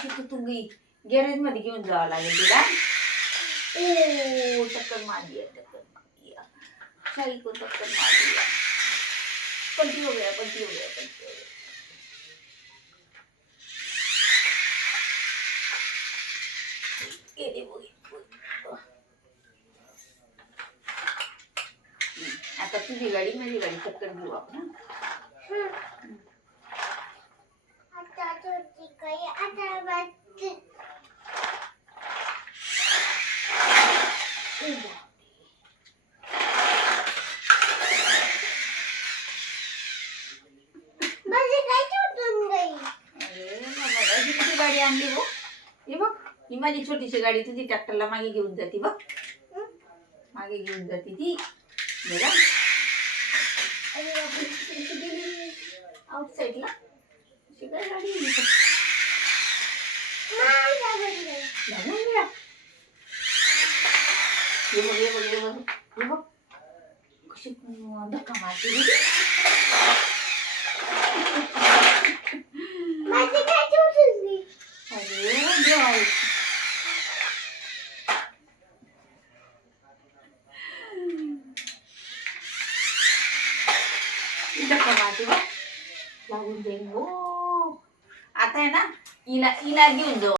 कशी तुटून गई. गॅरेज मध्ये घेऊन जावं लागेल तिला. ओ टक्कर मार दिया शाही को टक्कर मार दिया. पलटी हो गया. आता तुझी गाडी माझी गाडी टक्कर घेऊ आपण. गाडी आणली बघ. हे बघ ही माझी छोटीशी गाडी तुझी ट्रॅक्टरला मागे घेऊन जाते बघ. मागे घेऊन जाते ती बघा. आउटसाईडला अशी काय गाडी ये बघ कशी धक्का मारते. लागून जाईल. हो आता आहे ना हिला घेऊन जाऊ.